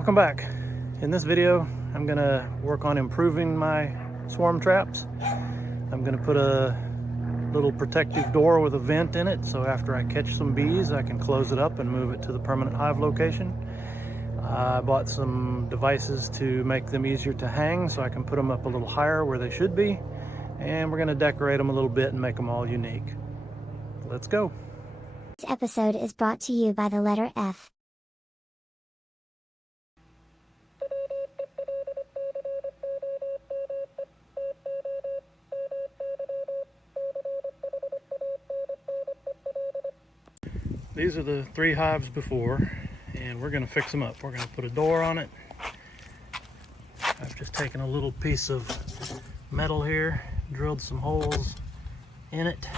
Welcome back. In this video, I'm gonna work on improving my swarm traps. I'm gonna put a little protective door with a vent in it, so after I catch some bees, I can close it up and move it to the permanent hive location. I bought some devices to make them easier to hang, so I can put them up a little higher where they should be. And we're gonna decorate them a little bit and make them all unique. Let's go. This episode is brought to you by the letter F. These are the 3 hives before, and we're going to fix them up. We're going to put a door on it. I've just taken a little piece of metal here, drilled some holes in it,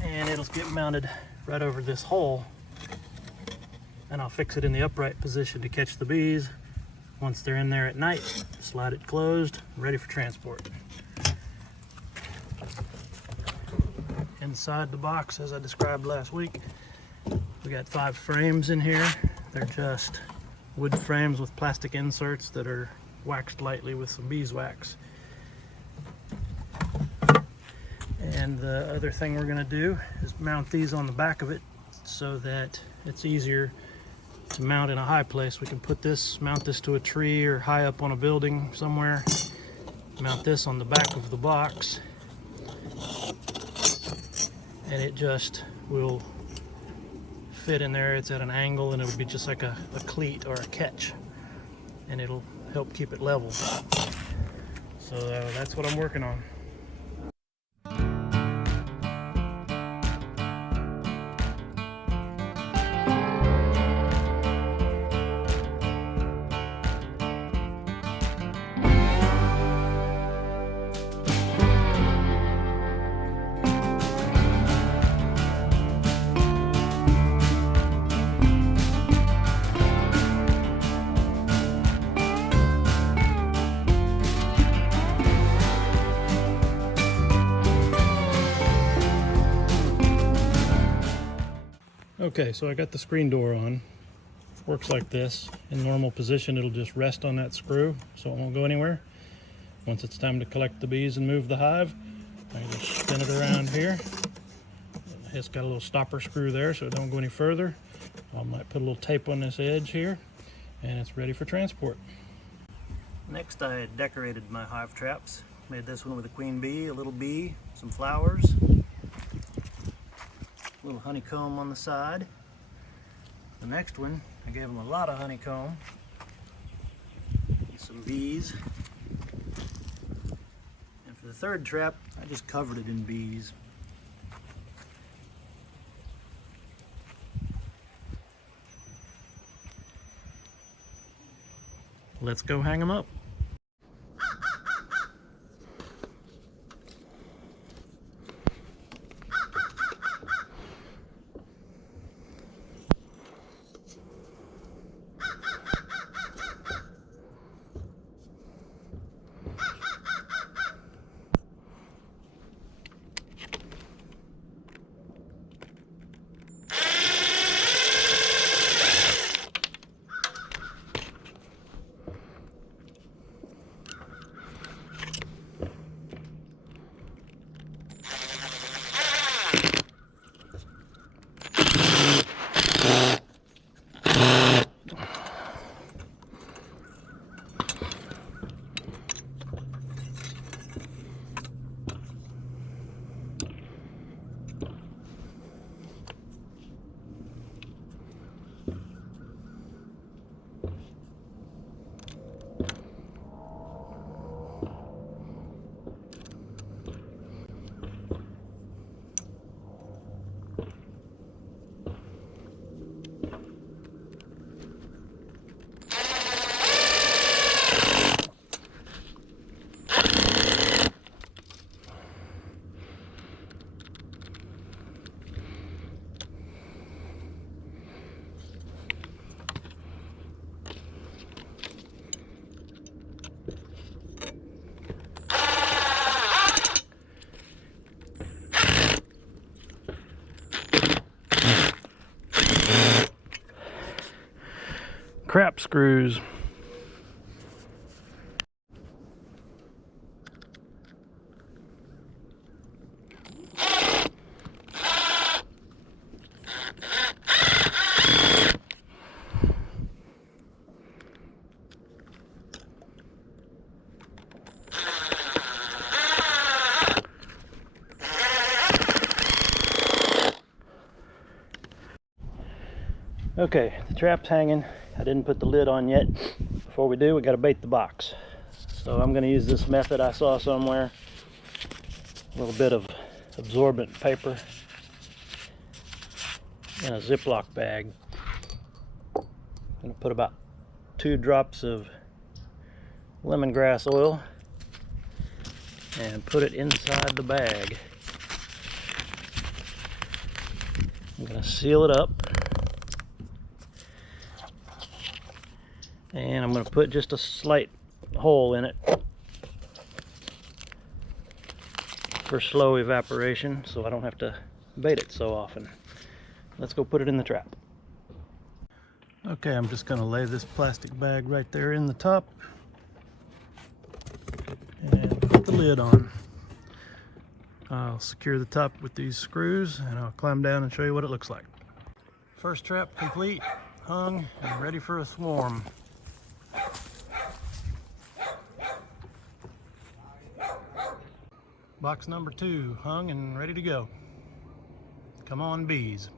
and it'll get mounted right over this hole. And I'll fix it in the upright position to catch the bees. Once they're in there at night, slide it closed, ready for transport. Inside the box, as I described last week, we got 5 frames in here. They're just wood frames with plastic inserts that are waxed lightly with some beeswax. And the other thing we're going to do is mount these on the back of it so that it's easier to mount in a high place. We can mount this to a tree or high up on a building somewhere. Mount this on the back of the box, and it just will fit in there. It's at an angle, and it'll be just like a cleat or a catch, and it'll help keep it level. So that's what I'm working on. Okay, so I got the screen door on. Works like this. In normal position, it'll just rest on that screw, so it won't go anywhere. Once it's time to collect the bees and move the hive, I just spin it around here. It's got a little stopper screw there, so it don't go any further. I might put a little tape on this edge here, and it's ready for transport. Next, I decorated my hive traps. Made this one with a queen bee, a little bee, some flowers, a little honeycomb on the side. The next one, I gave them a lot of honeycomb, some bees. And for the third trap, I just covered it in bees. Let's go hang them up. crap screws. Okay, the trap's hanging. I didn't put the lid on yet. Before we do, we got to bait the box. So I'm going to use this method I saw somewhere. A little bit of absorbent paper in a Ziploc bag. I'm going to put about 2 drops of lemongrass oil and put it inside the bag. I'm going to seal it up. And I'm going to put just a slight hole in it for slow evaporation so I don't have to bait it so often. Let's go put it in the trap. Okay, I'm just going to lay this plastic bag right there in the top and put the lid on. I'll secure the top with these screws and I'll climb down and show you what it looks like. First trap complete, hung, and ready for a swarm. Box number 2, hung and ready to go. Come on, bees.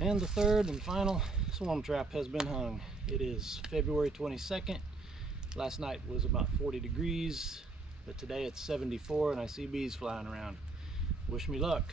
And the third and final swarm trap has been hung. It is February 22nd. Last night was about 40 degrees, but today it's 74 and I see bees flying around. Wish me luck.